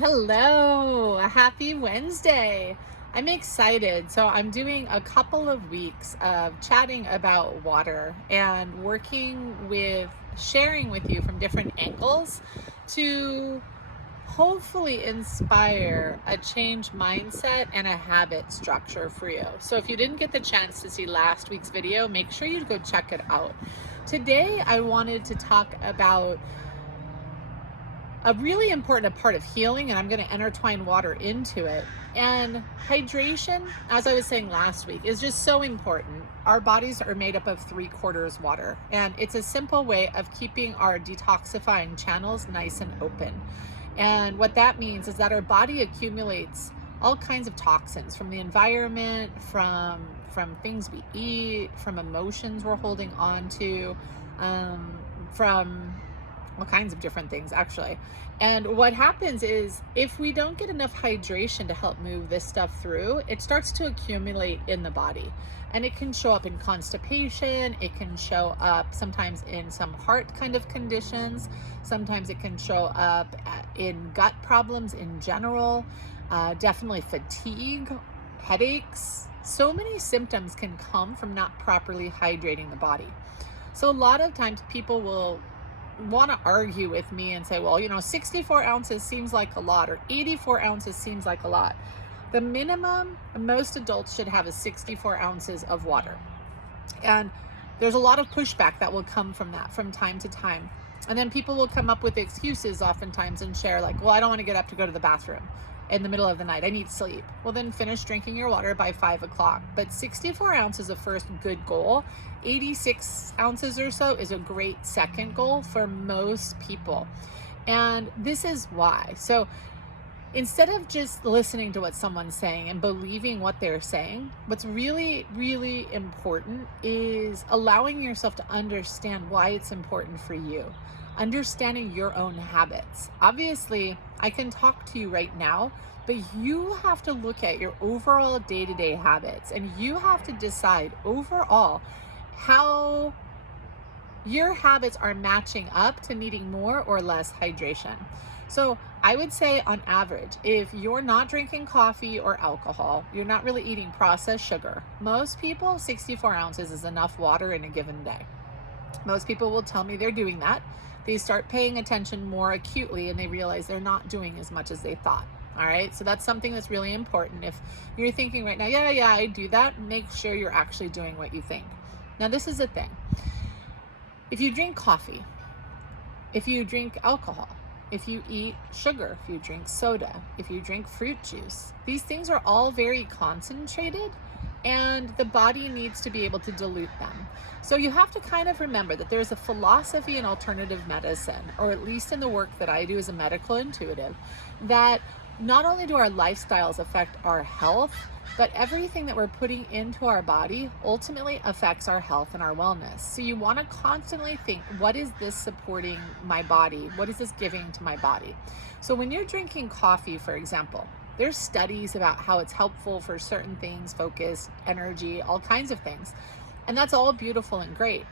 Hello, happy Wednesday. I'm excited. So, I'm doing a couple of weeks of chatting about water and sharing with you from different angles to hopefully inspire a change mindset and a habit structure for you. So, if you didn't get the chance to see last week's video, make sure you go check it out. Today, I wanted to talk about a really important part of healing, and I'm going to intertwine water into it. And hydration, as I was saying last week, is just so important. Our bodies are made up of 3/4 water, and it's a simple way of keeping our detoxifying channels nice and open. And what that means is that our body accumulates all kinds of toxins from the environment, from things we eat, from emotions we're holding on to, from all kinds of different things actually. And what happens is if we don't get enough hydration to help move this stuff through, it starts to accumulate in the body. And it can show up in constipation, it can show up sometimes in some heart kind of conditions, sometimes it can show up in gut problems in general, definitely fatigue, headaches. So many symptoms can come from not properly hydrating the body. So a lot of times people will want to argue with me and say, well, 64 ounces seems like a lot, or 84 ounces seems like a lot. The minimum most adults should have is 64 ounces of water. And there's a lot of pushback that will come from that from time to time. And then people will come up with excuses oftentimes and share like, well, I don't want to get up to go to the bathroom in the middle of the night. I need sleep. Well, then finish drinking your water by 5 o'clock. But 64 ounces is the first good goal. 86 ounces or so is a great second goal for most people. And this is why. So instead of just listening to what someone's saying and believing what they're saying, what's really, really important is allowing yourself to understand why it's important for you. Understanding your own habits. Obviously, I can talk to you right now, but you have to look at your overall day-to-day habits, and you have to decide overall how your habits are matching up to needing more or less hydration. So I would say on average, if you're not drinking coffee or alcohol, you're not really eating processed sugar, most people, 64 ounces is enough water in a given day. Most people will tell me they're doing that. They start paying attention more acutely and they realize they're not doing as much as they thought. All right. So that's something that's really important. If you're thinking right now, yeah, I do that, make sure you're actually doing what you think. Now, this is the thing. If you drink coffee, if you drink alcohol, if you eat sugar, if you drink soda, if you drink fruit juice, these things are all very concentrated and the body needs to be able to dilute them. So you have to kind of remember that there's a philosophy in alternative medicine, or at least in the work that I do as a medical intuitive, that not only do our lifestyles affect our health, but everything that we're putting into our body ultimately affects our health and our wellness. So you want to constantly think, what is this supporting my body? What is this giving to my body? So when you're drinking coffee, for example, there's studies about how it's helpful for certain things, focus, energy, all kinds of things. And that's all beautiful and great.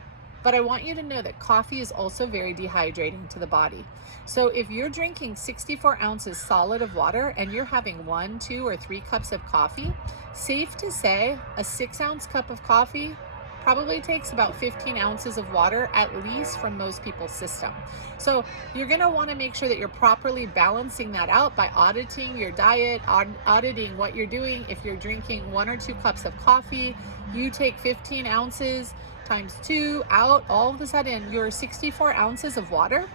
But I want you to know that coffee is also very dehydrating to the body. So if you're drinking 64 ounces solid of water and you're having 1, 2, or 3 cups of coffee, safe to say a 6-ounce cup of coffee probably takes about 15 ounces of water, at least from most people's system. So you're going to want to make sure that you're properly balancing that out by auditing your diet, auditing what you're doing. If you're drinking 1 or 2 cups of coffee, you take 15 ounces times 2 out, all of a sudden your 64 ounces of water,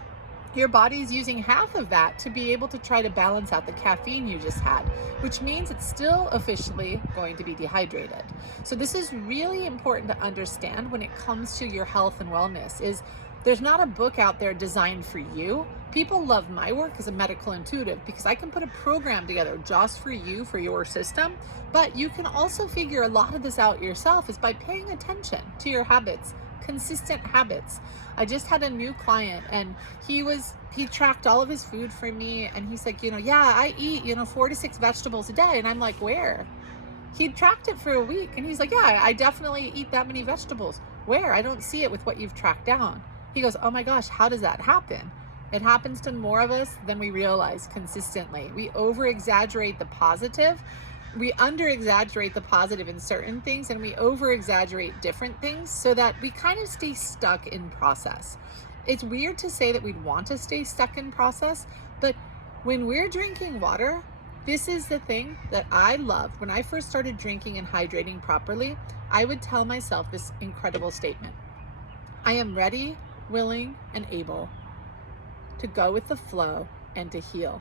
your body's using half of that to be able to try to balance out the caffeine you just had, which means it's still officially going to be dehydrated. So this is really important to understand when it comes to your health and wellness. Is there's not a book out there designed for you. People love my work as a medical intuitive because I can put a program together just for you, for your system, but you can also figure a lot of this out yourself is by paying attention to your habits, consistent habits. I just had a new client and he tracked all of his food for me, and he's like, yeah, I eat, 4 to 6 vegetables a day. And I'm like, where? He tracked it for a week and he's like, yeah, I definitely eat that many vegetables. Where? I don't see it with what you've tracked down. He goes, oh my gosh, how does that happen? It happens to more of us than we realize consistently. We over-exaggerate the positive. We under-exaggerate the positive in certain things, and we over-exaggerate different things so that we kind of stay stuck in process. It's weird to say that we'd want to stay stuck in process, but when we're drinking water, this is the thing that I loved. When I first started drinking and hydrating properly, I would tell myself this incredible statement. I am ready, willing, and able to go with the flow and to heal.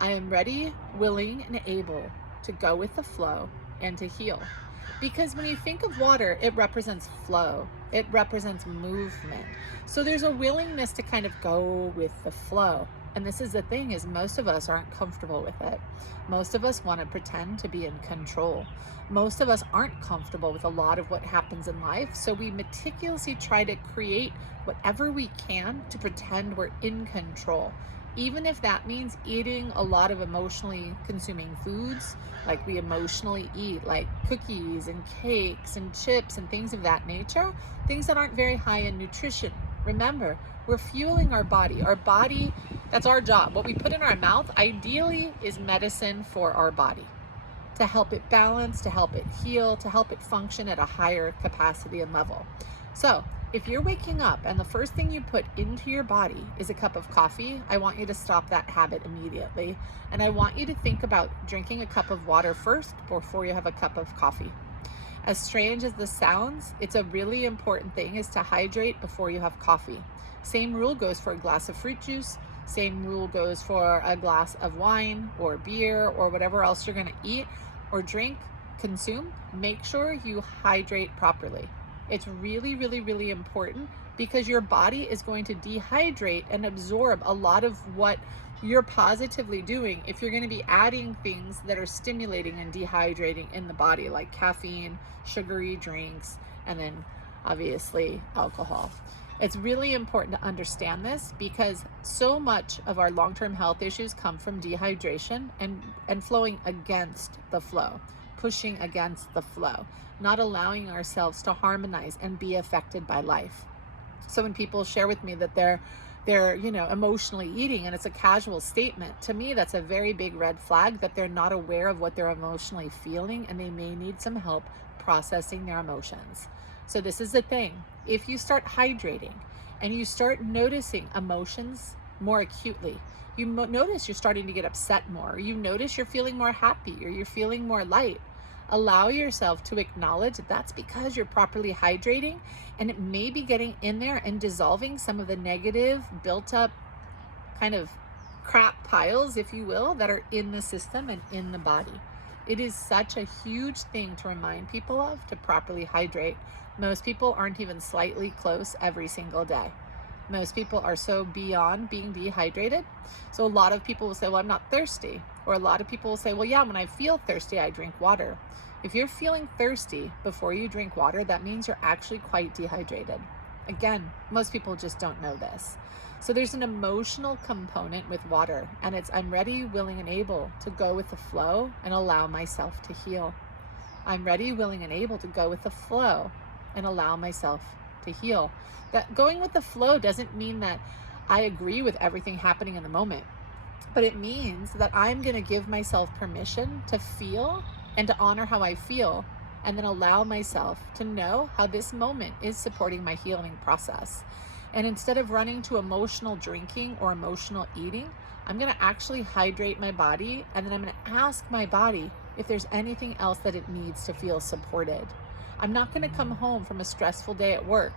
I am ready, willing, and able to go with the flow and to heal. Because when you think of water, it represents flow. It represents movement. So there's a willingness to kind of go with the flow. And this is the thing, is most of us aren't comfortable with it. Most of us want to pretend to be in control. Most of us aren't comfortable with a lot of what happens in life. So we meticulously try to create whatever we can to pretend we're in control. Even if that means eating a lot of emotionally consuming foods, like we emotionally eat, like cookies and cakes and chips and things of that nature, things that aren't very high in nutrition. Remember, we're fueling our body. Our body, that's our job. What we put in our mouth, ideally, is medicine for our body, to help it balance, to help it heal, to help it function at a higher capacity and level. So if you're waking up and the first thing you put into your body is a cup of coffee, I want you to stop that habit immediately. And I want you to think about drinking a cup of water first before you have a cup of coffee. As strange as this sounds, it's a really important thing is to hydrate before you have coffee. Same rule goes for a glass of fruit juice. Same rule goes for a glass of wine or beer or whatever else you're going to eat or drink, consume. Make sure you hydrate properly. It's really, really, really important because your body is going to dehydrate and absorb a lot of what you're positively doing if you're going to be adding things that are stimulating and dehydrating in the body, like caffeine, sugary drinks, and then obviously alcohol. It's really important to understand this because so much of our long-term health issues come from dehydration and flowing against the flow, pushing against the flow, not allowing ourselves to harmonize and be affected by life. So when people share with me that they're emotionally eating and it's a casual statement, to me that's a very big red flag that they're not aware of what they're emotionally feeling and they may need some help processing their emotions. So this is the thing. If you start hydrating and you start noticing emotions more acutely, you notice you're starting to get upset more, or you notice you're feeling more happy, or you're feeling more light, allow yourself to acknowledge that that's because you're properly hydrating and it may be getting in there and dissolving some of the negative built up kind of crap piles, if you will, that are in the system and in the body. It is such a huge thing to remind people of, to properly hydrate. Most people aren't even slightly close every single day. Most people are so beyond being dehydrated. So a lot of people will say, well, I'm not thirsty. Or a lot of people will say, well, yeah, when I feel thirsty, I drink water. If you're feeling thirsty before you drink water, that means you're actually quite dehydrated. Again, most people just don't know this. So there's an emotional component with water, and it's I'm ready, willing, and able to go with the flow and allow myself to heal. I'm ready, willing, and able to go with the flow and allow myself to heal. That going with the flow doesn't mean that I agree with everything happening in the moment, but it means that I'm going to give myself permission to feel and to honor how I feel, and then allow myself to know how this moment is supporting my healing process. And instead of running to emotional drinking or emotional eating, I'm going to actually hydrate my body, and then I'm going to ask my body if there's anything else that it needs to feel supported. I'm not going to come home from a stressful day at work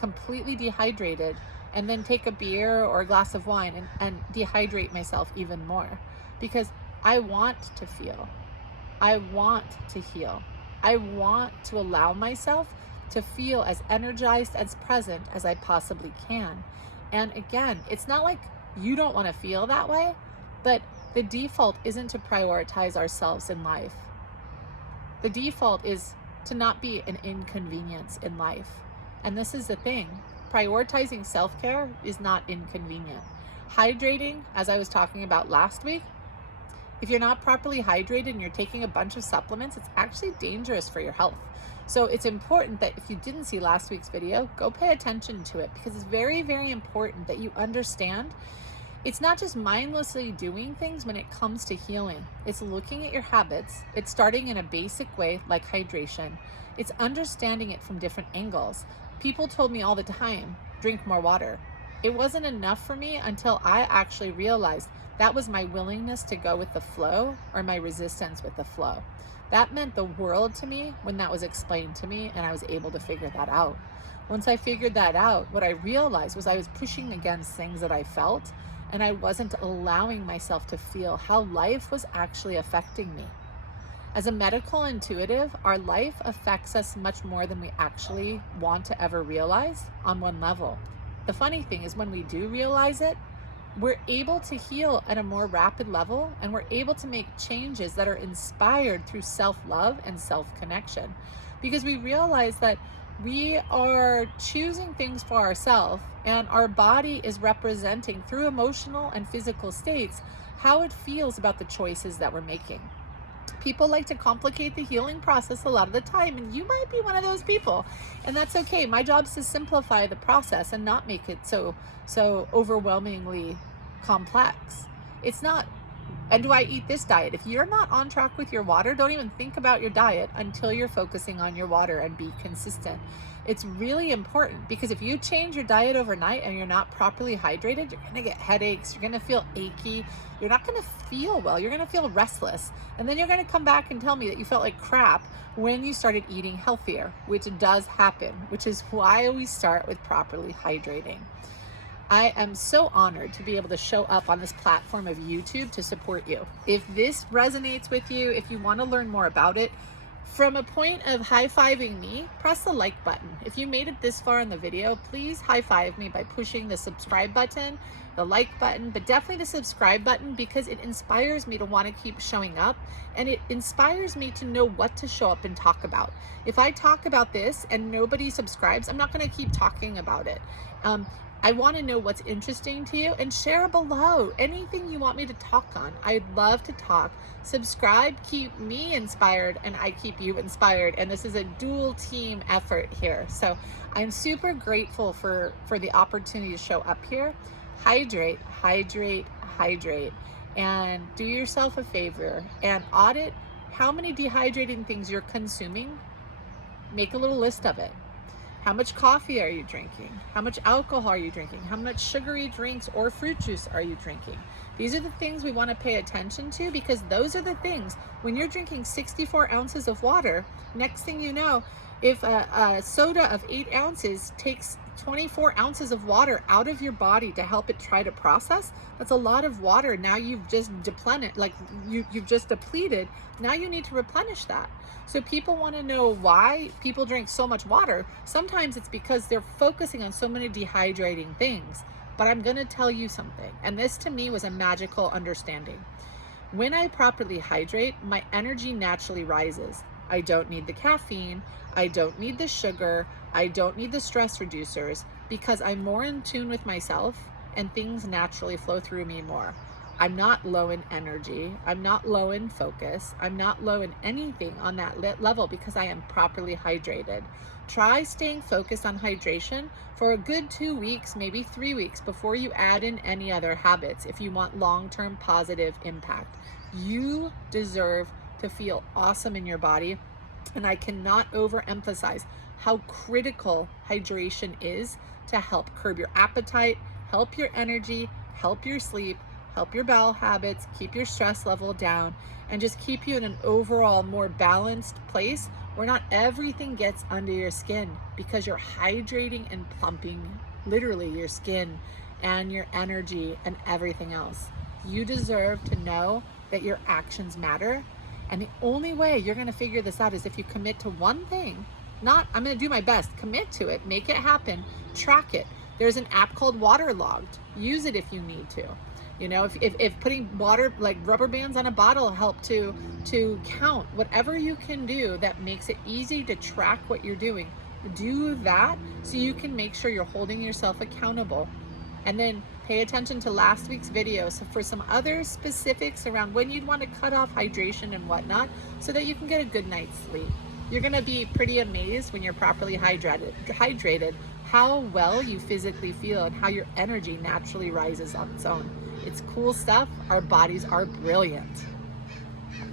completely dehydrated and then take a beer or a glass of wine and dehydrate myself even more, because I want to feel. I want to heal. I want to allow myself to feel as energized, as present as I possibly can. And again, it's not like you don't want to feel that way, but the default isn't to prioritize ourselves in life. The default is to not be an inconvenience in life. And this is the thing. Prioritizing self-care is not inconvenient. Hydrating, as I was talking about last week, If you're not properly hydrated and you're taking a bunch of supplements, it's actually dangerous for your health. So it's important that if you didn't see last week's video, go pay attention to it, because it's very, very important that you understand it's not just mindlessly doing things when it comes to healing. It's looking at your habits. It's starting in a basic way like hydration. It's understanding it from different angles. People told me all the time, drink more water. It wasn't enough for me until I actually realized that was my willingness to go with the flow or my resistance with the flow. That meant the world to me when that was explained to me and I was able to figure that out. Once I figured that out, what I realized was I was pushing against things that I felt, and I wasn't allowing myself to feel how life was actually affecting me. As a medical intuitive, our life affects us much more than we actually want to ever realize on one level. The funny thing is when we do realize it, we're able to heal at a more rapid level, and we're able to make changes that are inspired through self-love and self-connection, because we realize that we are choosing things for ourselves, and our body is representing through emotional and physical states how it feels about the choices that we're making. People like to complicate the healing process a lot of the time, and you might be one of those people, and that's okay. My job is to simplify the process and not make it so overwhelmingly complex. It's not, and do I eat this diet? If you're not on track with your water, don't even think about your diet until you're focusing on your water, and be consistent. It's really important, because if you change your diet overnight and you're not properly hydrated, you're going to get headaches, you're going to feel achy, you're not going to feel well, you're going to feel restless, and then you're going to come back and tell me that you felt like crap when you started eating healthier, which does happen, which is why we start with properly hydrating. I am so honored to be able to show up on this platform of YouTube to support you. If this resonates with you, if you want to learn more about it, from a point of high-fiving me, press the like button. If you made it this far in the video, please high-five me by pushing the subscribe button, the like button, but definitely the subscribe button, because it inspires me to want to keep showing up, and it inspires me to know what to show up and talk about. If I talk about this and nobody subscribes, I'm not going to keep talking about it. I want to know what's interesting to you, and share below anything you want me to talk on. I'd love to talk. Subscribe, keep me inspired, and I keep you inspired. And this is a dual team effort here. So I'm super grateful for the opportunity to show up here. Hydrate, hydrate, hydrate. And do yourself a favor and audit how many dehydrating things you're consuming. Make a little list of it. How much coffee are you drinking? How much alcohol are you drinking? How much sugary drinks or fruit juice are you drinking? These are the things we want to pay attention to, because those are the things, when you're drinking 64 ounces of water, next thing you know, if a soda of 8 ounces takes 24 ounces of water out of your body to help it try to process, that's a lot of water. Now you've just depleted, like you've just depleted. Now you need to replenish that. So people want to know why people drink so much water. Sometimes it's because they're focusing on so many dehydrating things. But I'm going to tell you something, and this to me was a magical understanding. When I properly hydrate, my energy naturally rises. I don't need the caffeine, I don't need the sugar, I don't need the stress reducers, because I'm more in tune with myself and things naturally flow through me more. I'm not low in energy, I'm not low in focus, I'm not low in anything on that level, because I am properly hydrated. Try staying focused on hydration for a good 2 weeks, maybe 3 weeks, before you add in any other habits if you want long-term positive impact. You deserve to feel awesome in your body, and I cannot overemphasize how critical hydration is to help curb your appetite, help your energy, help your sleep, help your bowel habits, keep your stress level down, and just keep you in an overall more balanced place where not everything gets under your skin, because you're hydrating and plumping literally your skin and your energy and everything else. You deserve to know that your actions matter, and the only way you're going to figure this out is if you commit to one thing. Not, I'm going to do my best, commit to it, make it happen, track it. There's an app called Waterlogged. Use it if you need to. You know, if putting water, like rubber bands on a bottle, help to count, whatever you can do that makes it easy to track what you're doing, do that so you can make sure you're holding yourself accountable. And then pay attention to last week's video for some other specifics around when you'd want to cut off hydration and whatnot so that you can get a good night's sleep. You're going to be pretty amazed when you're properly hydrated how well you physically feel and how your energy naturally rises on its own. It's cool stuff. Our bodies are brilliant.